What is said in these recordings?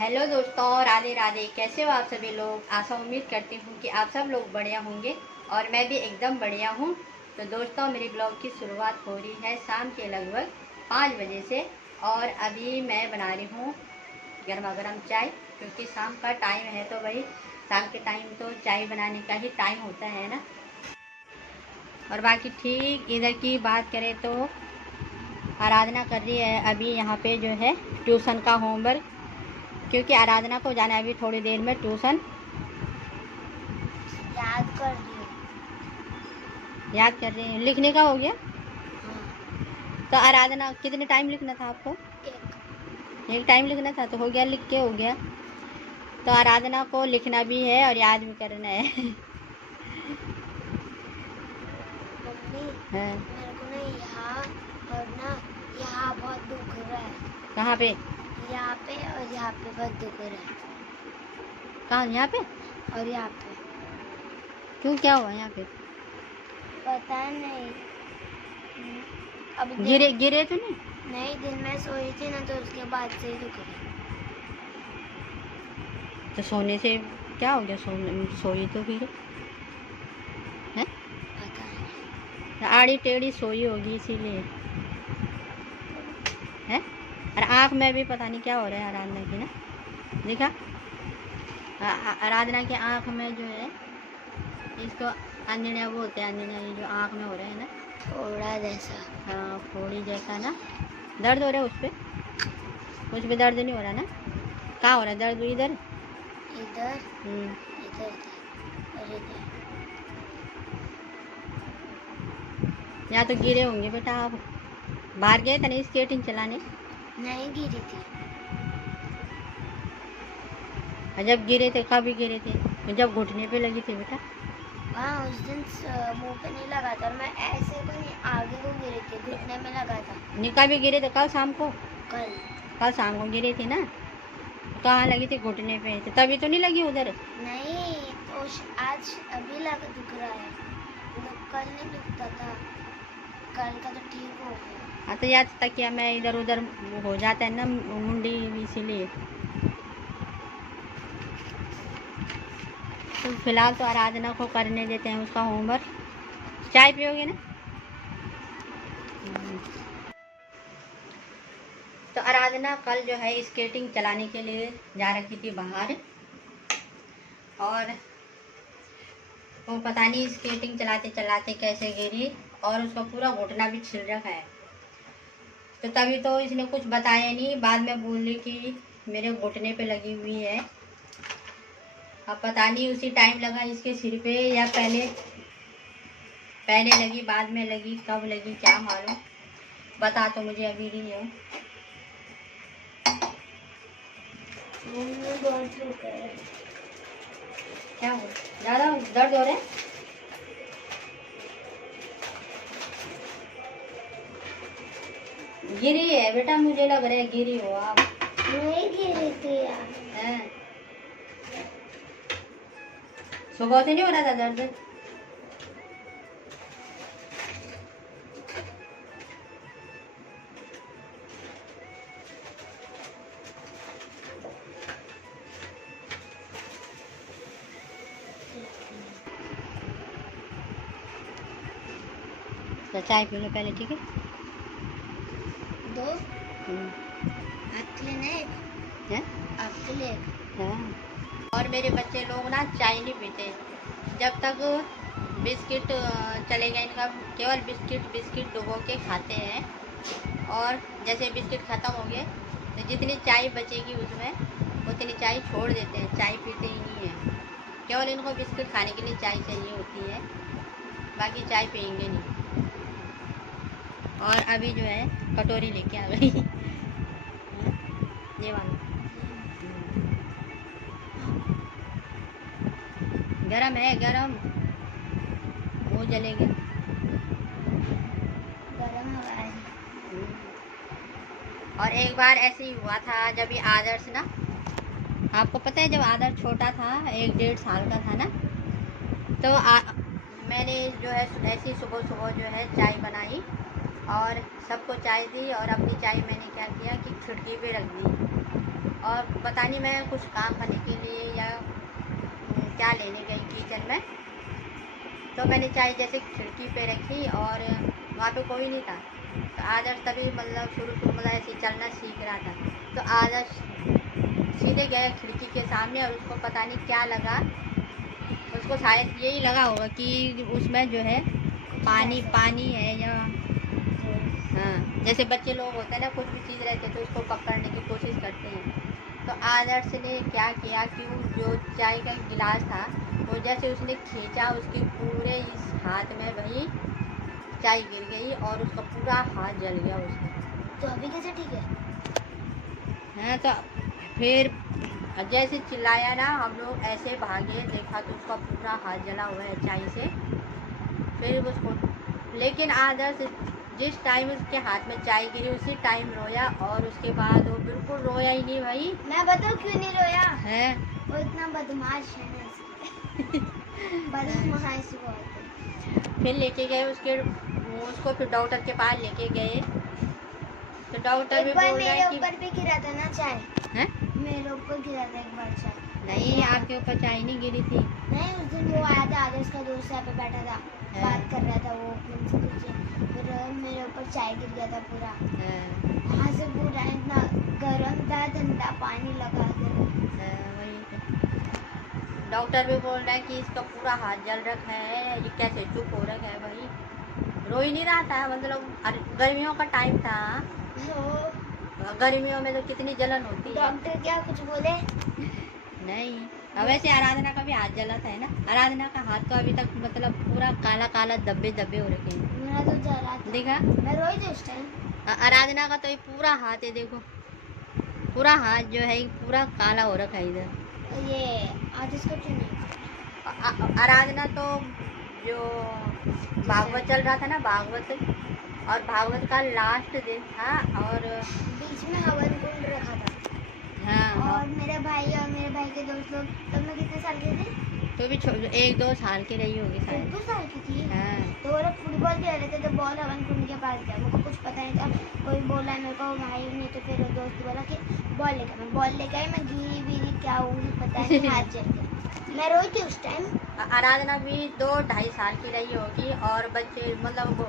Hello दोस्तों, राधे राधे। कैसे हो आप सभी लोग। आशा उम्मीद करती हूँ कि आप सब लोग बढ़िया होंगे और मैं भी एकदम बढ़िया हूँ। तो दोस्तों, मेरे ब्लॉग की शुरुआत हो रही है शाम के लगभग 5 बजे से और अभी मैं बना रही हूँ गर्मा गर्म चाय, क्योंकि शाम का टाइम है तो भाई शाम के टाइम तो चाय बनाने का ही टाइम होता है ना। और बाकी ठीक इधर की बात करें तो आराधना कर रही है अभी यहाँ पे जो है ट्यूशन का होमवर्क, क्योंकि आराधना को जाना है अभी थोड़ी देर में ट्यूशन। याद कर रही याद कर रही है, लिखने का हो गया। हाँ। तो आराधना कितने टाइम लिखना था आपको। एक टाइम लिखना था तो हो गया, लिख के हो गया। तो आराधना को लिखना भी है और याद भी करना है। मम्मी हाँ। मेरे को ना यहाँ और ना यहाँ बहुत दुख रहा है। कहाँ पे। यहाँ पे और यहाँ पे बहुत दुख रहा है। कहाँ, यहाँ पे। और यहाँ पे क्यों, क्या हुआ यहाँ पे। पता नहीं। अब गिरे गिरे तो नहीं। नहीं, दिन में सोई थी ना तो उसके बाद से ही दुख रहा है। तो सोने से क्या हो गया, सोई तो फिर है। पता नहीं। आड़ी टेढ़ी सोई होगी इसीलिए है। और आँख में भी पता नहीं क्या हो रहा है आराधना की ना। देखा, आराधना की आँख में जो है इसको अंजनिया बोलते हैं। अंजनिया ये जो आँख में हो रहा है ना, थोड़ा जैसा। हाँ फोड़ी जैसा ना। दर्द हो रहा है उस पे दर्द नहीं हो रहा ना। कहाँ हो रहा है दर्द, इधर। इधर इधर था और इधर। यहाँ तो गिरे होंगे बेटा आप। बाहर गए थे नहीं स्केटिंग चलाने। नहीं गिरी थी। और जब गिरे थे कभी गिरे थे, जब घुटने पे लगी थी बेटा। हाँ, उस दिन मुंह पे नहीं लगा था, मैं ऐसे को नहीं आगे को गिरी थी, घुटने में लगा था। निका भी गिरे थे कल शाम को। कल शाम को गिरे थे ना। कहाँ लगी थी, घुटने पे। तो तभी तो नहीं लगी उधर। नहीं तो आज अभी लग दिख रहा है, कल नहीं दिखता था। कल का तो ठीक हो गया। हाँ तो याद तकिया में इधर उधर हो जाता है ना मुंडी, इसीलिए। तो फिलहाल तो आराधना को करने देते हैं उसका होमवर्क। चाय पियोगे ना। तो आराधना कल जो है स्केटिंग चलाने के लिए जा रखी थी बाहर, और वो पता नहीं स्केटिंग चलाते चलाते कैसे गिरी और उसका पूरा घुटना भी छिल रखा है। तो तभी तो इसने कुछ बताया नहीं, बाद में बोली कि मेरे घुटने पे लगी हुई है। अब पता नहीं उसी टाइम लगा इसके सिर पे या पहले लगी बाद में लगी, कब लगी क्या मालूम। बता तो मुझे अभी रही है। क्या हो, ज़्यादा दर्द हो रहा है। गिरी है बेटा, मुझे लग रहा है गिरी हो आप। नहीं गिरी थी यार। सुबह से नहीं हो रहा था दर्द। तो चाय पी लो पहले, ठीक है। दो आपके लिए नहीं, हैं? आपके लिए। हाँ। और मेरे बच्चे लोग ना चाय नहीं पीते जब तक बिस्किट चलेगा इनका। केवल बिस्किट डुबो के खाते हैं, और जैसे बिस्किट ख़त्म हो गए तो जितनी चाय बचेगी उसमें उतनी चाय छोड़ देते हैं। चाय पीते ही नहीं है, केवल इनको बिस्किट खाने के लिए चाय चाहिए होती है, बाकी चाय पियेंगे नहीं। और अभी जो है कटोरी लेके आ गई। ये वाला गरम है, गरम वो जलेगा। गरम हवा है। और एक बार ऐसे ही हुआ था जब ये आदर्श ना, आपको पता है जब आदर्श छोटा था 1-1.5 साल का था ना, तो मैंने जो है ऐसी सुबह सुबह जो है चाय बनाई और सबको चाय दी और अपनी चाय मैंने क्या किया कि खिड़की पे रख दी। और पता नहीं मैं कुछ काम करने के लिए या क्या लेने गई किचन में, तो मैंने चाय जैसे खिड़की पे रखी और वहाँ पे कोई नहीं था। तो आदर्श तभी मतलब शुरू मतलब ऐसे चलना सीख रहा था। तो आदर्श सीधे गया खिड़की के सामने और उसको पता नहीं क्या लगा, उसको शायद यही लगा होगा कि उसमें जो है पानी है या हाँ, जैसे बच्चे लोग होते हैं ना, कुछ भी चीज़ रहती है तो उसको पकड़ने की कोशिश करते हैं। तो आदर्श ने क्या किया कि वो जो चाय का गिलास था वो जैसे उसने खींचा, उसके पूरे इस हाथ में वही चाय गिर गई और उसका पूरा हाथ जल गया उसका। तो अभी कैसे ठीक है? हाँ, तो फिर जैसे चिल्लाया ना, हम लोग ऐसे भागे, देखा तो उसका पूरा हाथ जला हुआ है चाय से। फिर उसको, लेकिन आदर्श जिस टाइम उसके हाथ में चाय गिरी उसी टाइम रोया और उसके बाद वो बिल्कुल रोया ही नहीं भाई। मैं बताऊँ क्यों नहीं रोया है वो इतना बदमाश है ना बदमाश बहुत है। फिर लेके गए उसको फिर डॉक्टर के पास लेके गए। तो डॉक्टर भी एक बार बोल रहा मेरे है कि ऊपर भी गिरा था ना चाय, है? मेरे ऊपर गिरा था एक बार चाय। नहीं, आपके ऊपर चाय नहीं गिरी थी। नहीं, उस दिन वो आया था, आदर्श का दोस्त यहाँ पे बैठा था, हाँ। बात कर रहा था वो प्रिंसिपल से, फिर मेरे ऊपर चाय गिर गया था पूरा। वहाँ से पूरा इतना गर्म था, ठंडा पानी लगा के। वही तो। डॉक्टर भी बोल रहा है कि इसका पूरा हाथ जल रखा है, ये कैसे चुप हो रखा है भाई, रो ही नहीं रहा था। मतलब गर्मियों का टाइम था, गर्मियों में तो कितनी जलन होती है। डॉक्टर क्या कुछ बोले? नहीं। अब वैसे आराधना का भी हाथ जला था, है ना? आराधना का हाथ तो अभी तक मतलब पूरा काला काला धब्बे धब्बे हो रखे हैं। मेरा तो जला था। देखा? मैं रोई थी उस टाइम। आराधना का तो ये पूरा हाथ है, देखो पूरा हाथ जो है पूरा काला हो रखा है इधर। ये आज इसको क्यों नहीं? आराधना तो जो भागवत चल रहा था ना, भागवत, और भागवत का लास्ट दिन था और बीच में हवन कुंड रखा था। हाँ, और मेरे भाई और मेरे भाई के दोस्त लोग, तब मैं कितने साल की थी? तो भी 1-2 साल की रही होगी शायद। 2 साल की थी। हाँ। तो वो लोग फुटबॉल खेल रहे थे, तो बॉल हवन कुंड के पास गया, मुझको कुछ पता नहीं था। कोई बोला मेरे को भाई ने, तो फिर दोस्त बोला कि बॉल लेकर, मैं बॉल लेकर आई, मैं गिरी क्या हुई पता नहीं, हाथ जल गया। मैं रोई थी उस टाइम। आराधना भी 2-2.5 साल की रही होगी और बच्चे मतलब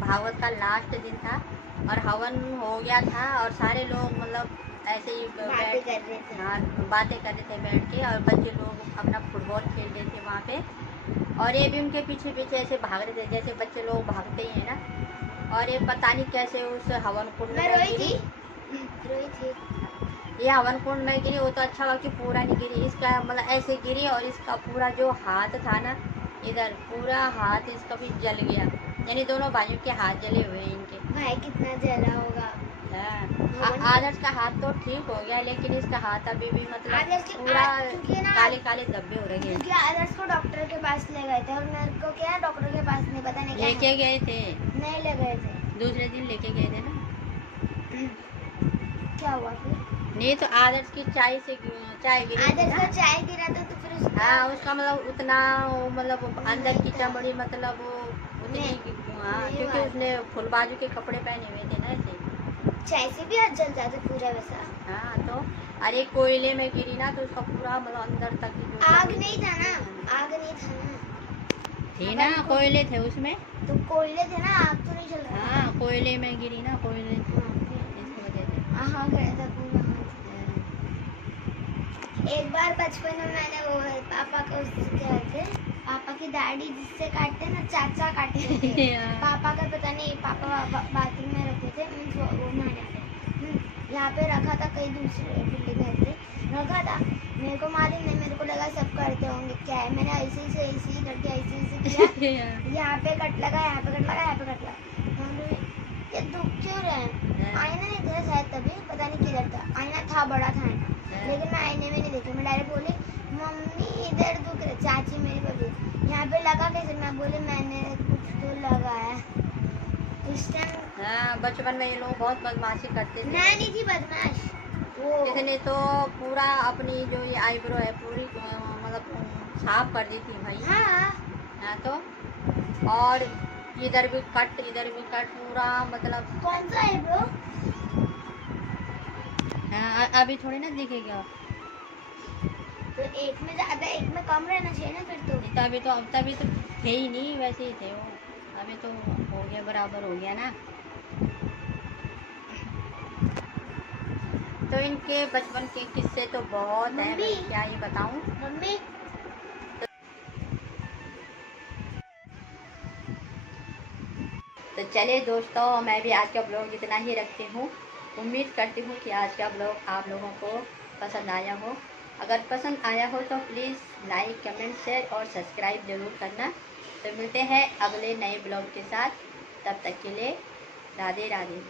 भागवत का लास्ट दिन था और हवन हो गया था और सारे लोग मतलब ऐसे ही बातें कर रहे थे। हाँ, बातें कर रहे थे बैठ के, और बच्चे लोग अपना फुटबॉल खेल रहे थे वहाँ पे और ये भी उनके पीछे पीछे ऐसे भाग रहे थे जैसे बच्चे लोग भागते ही हैं ना। और ये पता नहीं कैसे उस हवन कुंड मैं में रोई गिरी। रोई थी। ये हवन कुंड में गिरी, वो तो अच्छा हुआ कि पूरा नहीं गिरी, इसका मतलब ऐसे गिरी और इसका पूरा जो हाथ था ना, इधर पूरा हाथ इसका भी जल गया, यानी दोनों भाइयों के हाथ जले हुए हैं इनके। भाई कितना जला होगा। आदर्श का हाथ तो ठीक हो गया लेकिन इसका हाथ अभी भी मतलब पूरा काले काले धब्बे हो रहे हैं। क्योंकि आदर्श को डॉक्टर के पास ले गए थे और मेरे को क्या डॉक्टर के पास नहीं, पता नहीं क्या लेके गए थे, नहीं ले गए थे, दूसरे दिन लेके गए थे ना। क्या हुआ फिर? नहीं तो आदर्श की चाय गिरी, आदर्श का चाय गिरा था तो फिर उसका हाँ, उसका मतलब उतना मतलब अंदर की चमड़ी मतलब वो उतनी, हाँ, क्योंकि उसने फुल बाजू के कपड़े पहने हुए थे ना ऐसे। चाय से भी हाथ जलता था पूरा वैसा। हाँ, तो अरे कोयले में गिरी ना तो उसका पूरा मतलब अंदर तक जो आग नहीं था ना, आग नहीं था ना, थी ना, कोयले थे उसमें, तो कोयले थे ना, आग तो नहीं जल रहा था। हाँ, कोयले में गिरी ना, कोयले इसकी वजह से। हाँ गया था पूरा हाथ। एक बार बचपन में मैंने वो पापा को क्या थे, पापा की दाढ़ी जिससे काटते ना, चाचा काटे थे। पापा का पता नहीं, पापा बाथरूम में रखे थे, वो नहाने आते, यहाँ पे रखा था, कई दूसरे बिल्डिंग में थे रखा था, मेरे को मालूम नहीं, मेरे को लगा सब करते होंगे क्या है, मैंने ऐसे ही करके ऐसे किया, यहाँ पे कट लगा, यहाँ पे कट लगा, यहाँ पे कट लगा, ये दुख क्यों रहे? आईना नहीं था शायद तभी, पता नहीं किधर था, आईना था, बड़ा था आईना, लेकिन मैं आईने में नहीं देखी, मैं डायरेक्ट बोली मम्मी इधर दुख रहे, चाची मेरी बोली यहाँ पे लगा कैसे, मैं बोली मैंने कुछ तो लगाया उस टाइम। हाँ, बचपन में ये लोग बहुत बदमाशी करते थे। मैं नहीं थी बदमाश, वो इसने तो पूरा अपनी जो ये आईब्रो है पूरी मतलब साफ कर दी थी भाई। हाँ, हाँ, तो और इधर भी कट पूरा, मतलब कौन सा है ब्रो? अभी थोड़ी ना दिखेगा। तो एक में ज्यादा एक में कम रहना चाहिए ना फिर तो। तभी तो थे ही नहीं, वैसे ही थे वो। अभी तो हो गया, बराबर हो गया ना। तो इनके बचपन के किस्से तो बहुत हैं, मैं क्या ही बताऊं। मम्मी तो चलिए दोस्तों, मैं भी आज का ब्लॉग इतना ही रखती हूँ। उम्मीद करती हूँ कि आज का ब्लॉग आप लोगों को पसंद आया हो। अगर पसंद आया हो तो प्लीज़ लाइक, कमेंट, शेयर और सब्सक्राइब ज़रूर करना। तो मिलते हैं अगले नए ब्लॉग के साथ। तब तक के लिए राधे राधे।